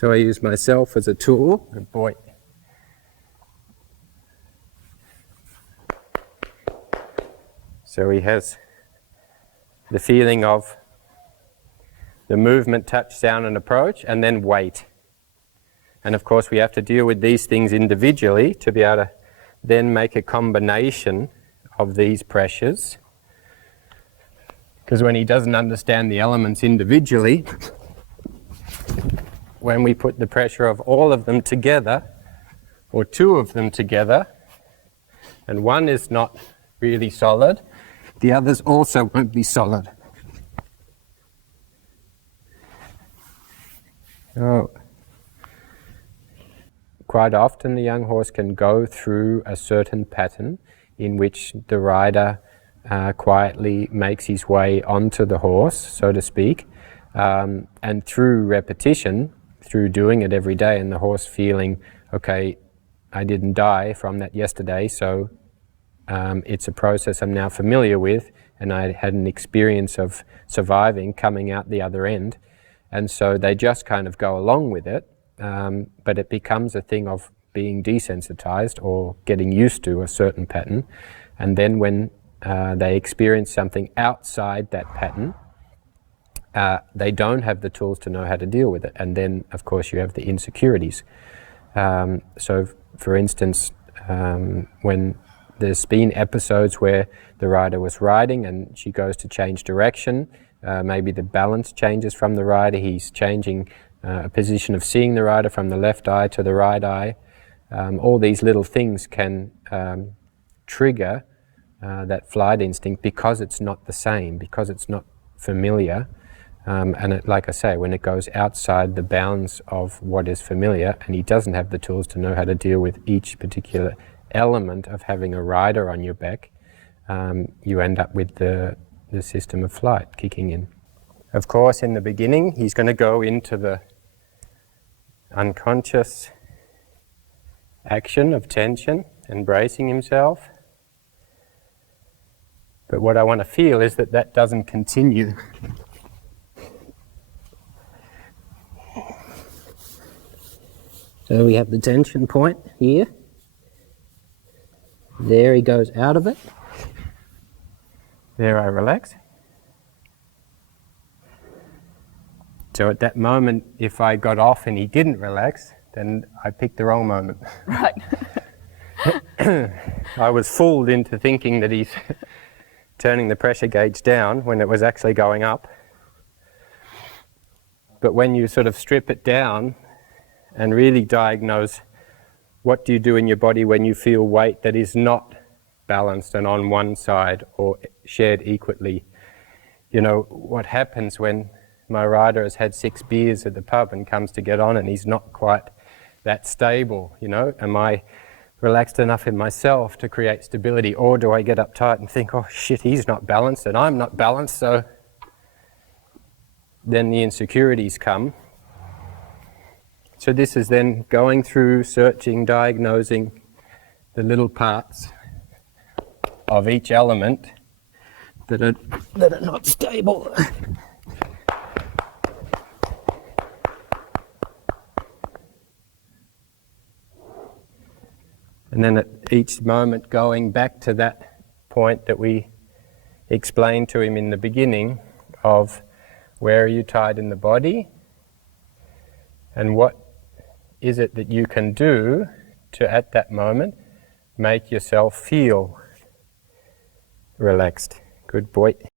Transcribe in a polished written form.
So I use myself as a tool. Good boy. So he has the feeling of the movement, touch, sound and approach, and then weight. And of course we have to deal with these things individually to be able to then make a combination of these pressures. Because when he doesn't understand the elements individually, when we put the pressure of all of them together, or two of them together, and one is not really solid, the others also won't be solid. Oh. Quite often the young horse can go through a certain pattern in which the rider quietly makes his way onto the horse, so to speak, and through repetition, through doing it every day and the horse feeling, okay, I didn't die from that yesterday, so it's a process I'm now familiar with, and I had an experience of surviving, coming out the other end, and so they just kind of go along with it, but it becomes a thing of being desensitized or getting used to a certain pattern, and then when they experience something outside that pattern, they don't have the tools to know how to deal with it, and then of course you have the insecurities. So for instance, when there's been episodes where the rider was riding and she goes to change direction, maybe the balance changes from the rider, he's changing a position of seeing the rider from the left eye to the right eye. All these little things can trigger that flight instinct because it's not the same, because it's not familiar. And it, like I say, when it goes outside the bounds of what is familiar and he doesn't have the tools to know how to deal with each particular element of having a rider on your back, you end up with the system of flight kicking in. Of course, in the beginning, he's going to go into the unconscious action of tension and bracing himself. But what I want to feel is that that doesn't continue. So we have the tension point here. There he goes out of it. There I relax. So at that moment, if I got off and he didn't relax, then I picked the wrong moment. Right. I was fooled into thinking that he's turning the pressure gauge down when it was actually going up. But when you sort of strip it down and really diagnose what do you do in your body when you feel weight that is not balanced and on one side or shared equally. You know, what happens when my rider has had 6 beers at the pub and comes to get on and he's not quite that stable, you know? Am I relaxed enough in myself to create stability, or do I get uptight and think, oh shit, he's not balanced and I'm not balanced, so then the insecurities come. So this is then going through, searching, diagnosing the little parts of each element that are not stable. And then at each moment going back to that point that we explained to him in the beginning of where are you tied in the body and what is it that you can do to, at that moment, make yourself feel relaxed. Good boy.